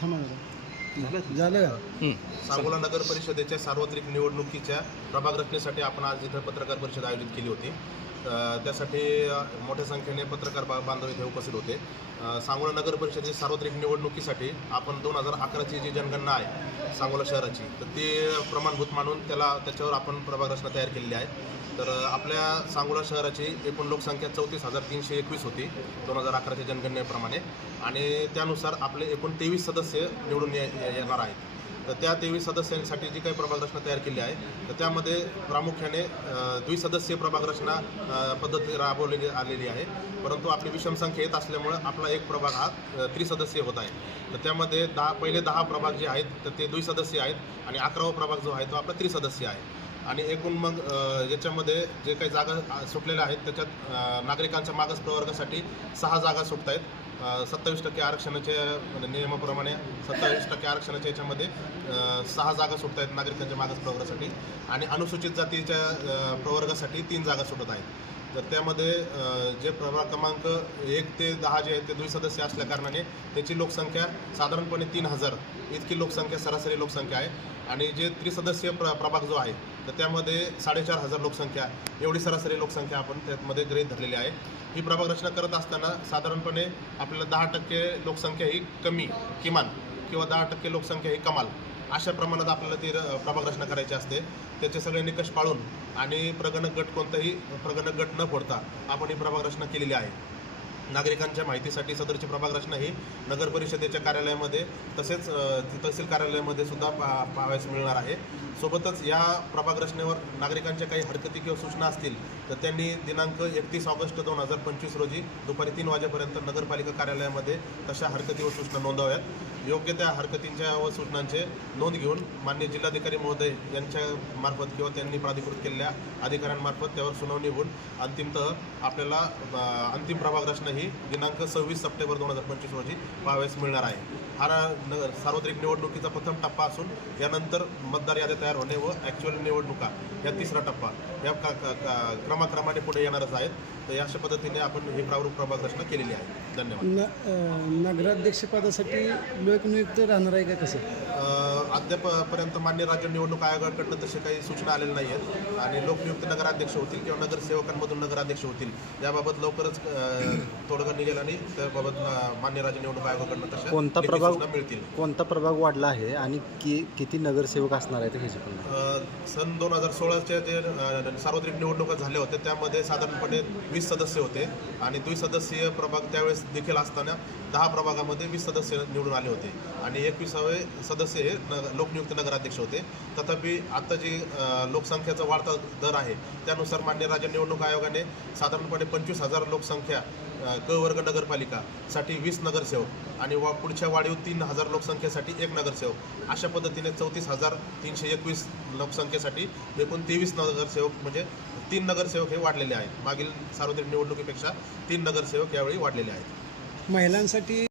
थांबा जरा. झालं? का? सांगोला नगर परिषदेच्या सार्वत्रिक निवडणुकीच्या प्रभाग रचनेसाठी आपण आज इथं पत्रकार परिषद आयोजित केली होती. त्यासाठी मोठ्या संख्येने पत्रकार बा- बांधव इथे उपस्थित होते. सांगोला नगर परिषदेच्या सार्वत्रिक निवडणुकीसाठी आपण दोन हजार अकराची जी जनगणना आहे सांगोला शहराची तर ती प्रमाणभूत मानून त्याला त्याच्यावर आपण प्रभाग रचना तयार केलेली आहे. तर आपल्या सांगोला शहराची एकूण लोकसंख्या चौतीस हजार तीनशे एकवीस होती दोन हजार अकराच्या जनगणनेप्रमाणे. आणि त्यानुसार आपले एकूण तेवीस सदस्य निवडून येणार आहेत. तर त्या तेवीस सदस्यांसाठी जी काही प्रभाग रचना तयार केली आहे तर त्यामध्ये प्रामुख्याने द्विसदस्यीय प्रभाग रचना पद्धती राबवलेली आलेली आहे. परंतु आपली विषम संख्या येत असल्यामुळं आपला एक प्रभाग हा त्रिसदस्यीय होत आहे. तर त्यामध्ये दहा पहिले दहा प्रभाग जे आहेत तर ते द्विसदस्यीय आहेत आणि अकरावा प्रभाग जो आहे तो आपला त्रिसदस्यीय आहे. आणि एकूण मग याच्यामध्ये जे काही जागा सुटलेल्या आहेत त्याच्यात नागरिकांच्या मागास प्रवर्गासाठी सहा जागा सुटत आहेत सत्तावीस टक्के आरक्षणाच्या म्हणजे नियमाप्रमाणे सत्तावीस टक्के आरक्षणाच्या याच्यामध्ये सहा जागा सुटत आहेत नागरिकांच्या मागास प्रवर्गासाठी आणि अनुसूचित जातीच्या प्रवर्गासाठी तीन जागा सुटत आहेत. तर त्यामध्ये जे प्रभाग क्रमांक एक ते दहा जे आहेत ते द्विसदस्य असल्या कारणाने त्याची लोकसंख्या साधारणपणे तीन हजार इतकी लोकसंख्या सरासरी लोकसंख्या आहे. आणि जे त्रिसदस्यीय प्र प्रभाग जो आहे तर त्यामध्ये साडेचार हजार लोकसंख्या एवढी सरासरी लोकसंख्या आपण त्यामध्ये गृहीत धरलेली आहे. ही प्रभाग रचना करत असताना साधारणपणे आपल्याला दहा टक्के लोकसंख्या ही कमी किमान किंवा दहा टक्के लोकसंख्या ही कमाल अशा प्रमाणात आपल्याला ती र- प्रभाग रचना करायची असते. त्याचे सगळे निकष पाळून आणि प्रगणक गट कोणताही प्रगणक गट न फोडता आपण ही प्रभाग रचना केलेली आहे. नागरिकांच्या माहितीसाठी सदरची प्रभाग रचना ही नगर परिषदेच्या कार्यालयामध्ये तसेच तहसील कार्यालयामध्ये सुद्धा पा पाहावयास मिळणार आहे. सोबतच या प्रभाग रचनेवर नागरिकांच्या काही हरकती किंवा सूचना असतील तर त्यांनी दिनांक एकतीस ऑगस्ट दोन हजार पंचवीस रोजी दुपारी तीन वाजेपर्यंत नगरपालिका कार्यालयामध्ये तशा हरकती व सूचना नोंदवाव्यात. योग्य त्या हरकतींच्या व सूचनांचे नोंद घेऊन मान्य जिल्हाधिकारी महोदय यांच्या मार्फत किंवा त्यांनी प्राधिकृत केलेल्या अधिकाऱ्यांमार्फत त्यावर सुनावणी होऊन अंतिमतः आपल्याला अंतिम प्रभाग रचना ही दिनांक सव्वीस सप्टेंबर दोन हजार पंचवीस रोजी पाहावयास मिळणार आहे. हा नगर सार्वत्रिक निवडणुकीचा प्रथम टप्पा असून यानंतर मतदार याद्या तयार होणे व ॲक्च्युअल निवडणुका या तिसरा टप्पा. या क्रमाक्रमाने पुढे येणारच आहेत. तर अशा पद्धतीने आपण ही प्रारूप प्रभाग रचना केलेली आहे. धन्यवाद. न नगराध्यक्षपदासाठी लोकनियुक्त राहणार आहे का कसं? अ, अद्यापपर्यंत मान्य राज्य निवडणूक आयोगाकडनं तसे काही सूचना आलेल्या नाही आहेत आणि लोकनियुक्त नगराध्यक्ष होतील किंवा नगरसेवकांमधून नगराध्यक्ष होतील याबाबत लवकरच अ, तोडगा निघेल आणि त्याबाबत अ, मान्य राज्य निवडणूक आयोगाकडनं तशा कोणता लेखी प्रभाग- सूचना मिळतील. कोणता प्रभाग वाढला आहे आणि कि किती नगरसेवक असणार आहेत ह्याची पण अ, सन दोन हजार सोळाच्या जे अ, सार्वत्रिक निवडणुका झाल्या होत्या त्यामध्ये साधारणपणे वीस सदस्य होते आणि द्विसदस्यीय प्रभाग त्यावेळेस देखील असताना दहा प्रभागामध्ये वीस सदस्य निवडून आले होते. आणि एकविसावे सदस्य हे न लोकनियुक्त नगराध्यक्ष होते. तथापि आत्ता जी लोकसंख्येचा वाढता दर आहे त्यानुसार मान्य राज्य निवडणूक आयोगाने साधारणपणे पंचवीस हजार लोकसंख्या क वर्ग नगरपालिकासाठी वीस नगरसेवक आणि वा पुढच्या वाढीव तीन हजार लोकसंख्येसाठी एक नगरसेवक. अशा पद्धतीने चौतीस हजार तीनशे एकवीस लोकसंख्येसाठी एकूण तेवीस नगरसेवक म्हणजे तीन नगरसेवक हे वाढलेले आहेत. मागील सार्वत्रिक निवडणुकीपेक्षा तीन नगरसेवक यावेळी वाढलेले आहेत. महिलांसाठी